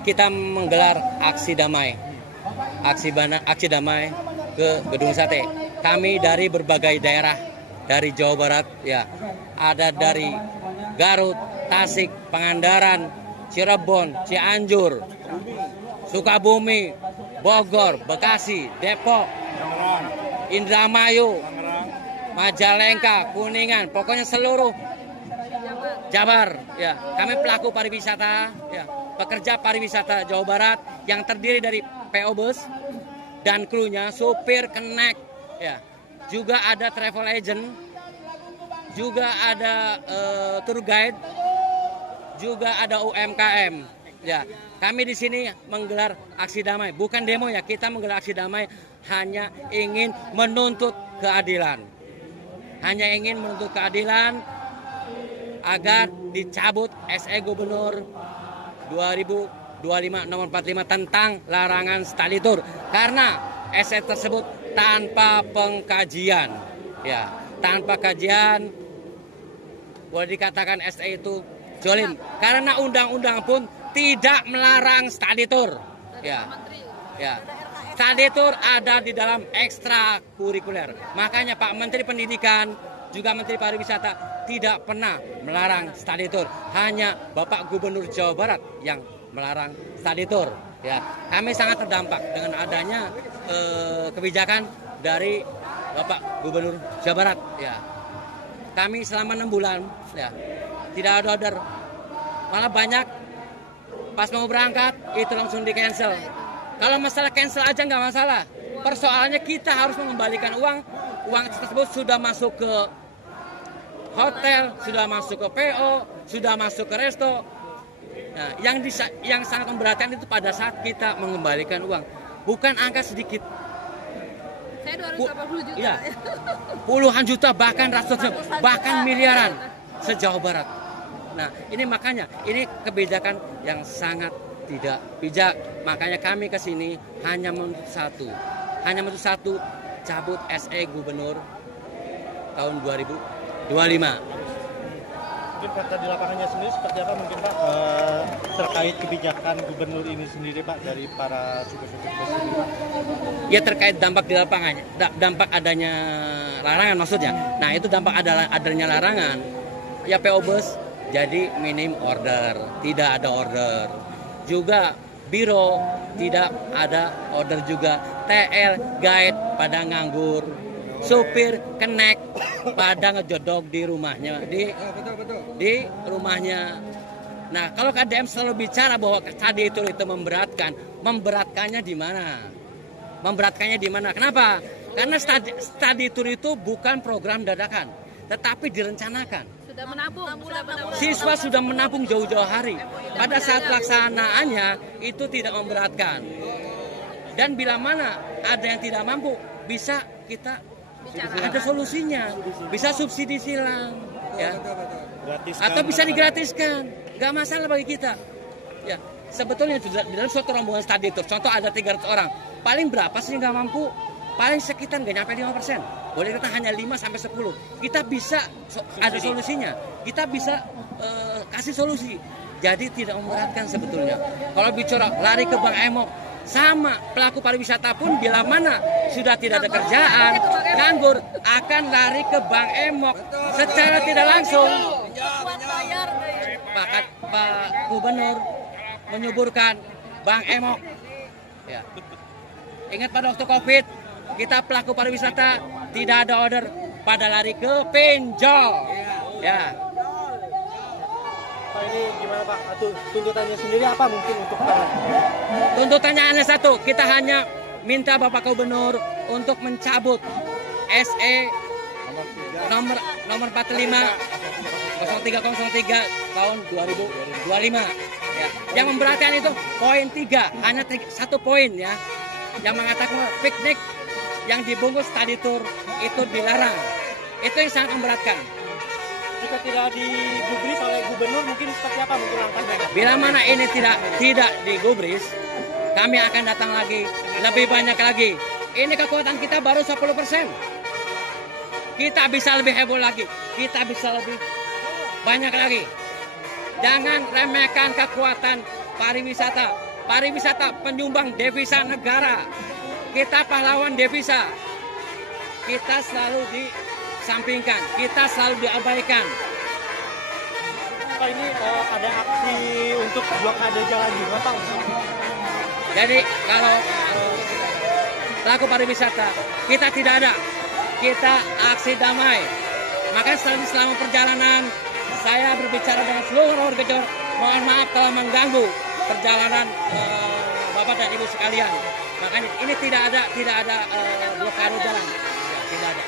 Kita menggelar aksi damai, aksi damai ke Gedung Sate. Kami dari berbagai daerah, dari Jawa Barat, ya, ada dari Garut, Tasik, Pangandaran, Cirebon, Cianjur, Sukabumi, Bogor, Bekasi, Depok, Indramayu, Majalengka, Kuningan, pokoknya seluruh Jabar, ya. Kami pelaku pariwisata, ya, pekerja pariwisata Jawa Barat yang terdiri dari PO Bus dan krunya, supir, kenek, ya. Juga ada travel agent, juga ada tour guide, juga ada UMKM, ya. Kami di sini menggelar aksi damai, bukan demo ya. Kita menggelar aksi damai hanya ingin menuntut keadilan, hanya ingin menuntut keadilan agar dicabut SE Gubernur 2025 nomor 45 tentang larangan study tour, karena SE tersebut tanpa pengkajian, ya, tanpa kajian boleh dikatakan SE itu jolim, karena undang-undang pun tidak melarang study tour, ya, ya. Study tour ada di dalam ekstrakurikuler, makanya Pak Menteri Pendidikan juga Menteri Pariwisata tidak pernah melarang study tour. Hanya Bapak Gubernur Jawa Barat yang melarang study tour. Ya, kami sangat terdampak dengan adanya kebijakan dari Bapak Gubernur Jawa Barat. Ya, kami selama 6 bulan, ya, tidak ada order. Malah banyak pas mau berangkat itu langsung di cancel. Kalau masalah cancel aja nggak masalah. Persoalannya kita harus mengembalikan uang. Uang tersebut sudah masuk ke hotel, sudah masuk ke PO, sudah masuk ke resto. Nah, yang sangat memberatkan itu pada saat kita mengembalikan uang, bukan angka sedikit. Saya 280 juta. Ya, puluhan juta, bahkan ratusan, bahkan miliaran se-Jawa Barat. Nah, ini makanya ini kebijakan yang sangat tidak bijak. Makanya kami ke sini hanya menuntut satu, cabut SE Gubernur tahun 2025. Mungkin fakta di lapangannya sendiri seperti apa mungkin Pak terkait kebijakan gubernur ini sendiri Pak dari para supir-supir bus ini Pak? Ya, terkait dampak di lapangannya, dampak adanya larangan maksudnya. Nah, itu dampak adanya larangan. Ya, PO Bus jadi minim order, tidak ada order. Juga biro tidak ada order juga. TL guide pada nganggur. Supir kenek pada ngejodok di rumahnya, di rumahnya. Nah, kalau KDM selalu bicara bahwa study tour itu memberatkannya di mana? Memberatkannya di mana? Kenapa? Karena study tour itu bukan program dadakan, tetapi direncanakan. Sudah menabung. Siswa sudah menabung jauh-jauh hari. Pada saat pelaksanaannya itu tidak memberatkan. Dan bila mana ada yang tidak mampu, bisa kita ada solusinya, bisa subsidi silang, ya, atau bisa digratiskan, nggak masalah bagi kita. Ya, sebetulnya di dalam suatu rombongan study tour, contoh ada 300 orang, paling berapa sih nggak mampu? Paling sekitar nggak nyampe 5%, boleh kita hanya 5-10. Kita bisa ada solusinya, kita bisa kasih solusi. Jadi tidak memberatkan sebetulnya. Kalau bicara lari ke Bank Emok, sama pelaku pariwisata pun bila mana sudah tidak ada kerjaan, nganggur, akan lari ke Bank Emok secara tidak langsung. Pak Gubernur menyuburkan Bank Emok. Ya. Ingat pada waktu COVID, kita pelaku pariwisata tidak ada order, pada lari ke pinjol. Ya. Pak, ini gimana Pak? Tuntutannya sendiri apa mungkin untuk Pak? Tuntutannya hanya satu, kita hanya minta Bapak Gubernur untuk mencabut SE nomor 45 0303 tahun 2025. Ya. Yang memberatkan itu poin 3, hanya 1 poin ya, yang mengatakan piknik yang dibungkus study tour itu dilarang. Itu yang sangat memberatkan. Jika tidak digubris oleh gubernur mungkin seperti apa mungkin langkahnya? Bila mana ini tidak digubris, kami akan datang lagi, lebih banyak lagi. Ini kekuatan kita baru 10%. Kita bisa lebih heboh lagi, kita bisa lebih banyak lagi. Jangan remehkan kekuatan pariwisata. Pariwisata penyumbang devisa negara. Kita pahlawan devisa. Kita selalu disampingkan, kita selalu diabaikan. Pak, ini ada aksi untuk blokade jalan juga Pak. Jadi kalau pelaku pariwisata kita tidak ada, kita aksi damai. Makanya selama perjalanan saya berbicara dengan seluruh warga Johor, mohon maaf kalau mengganggu perjalanan Bapak dan Ibu sekalian. Makanya ini tidak ada blokade jalan, ya, tidak ada.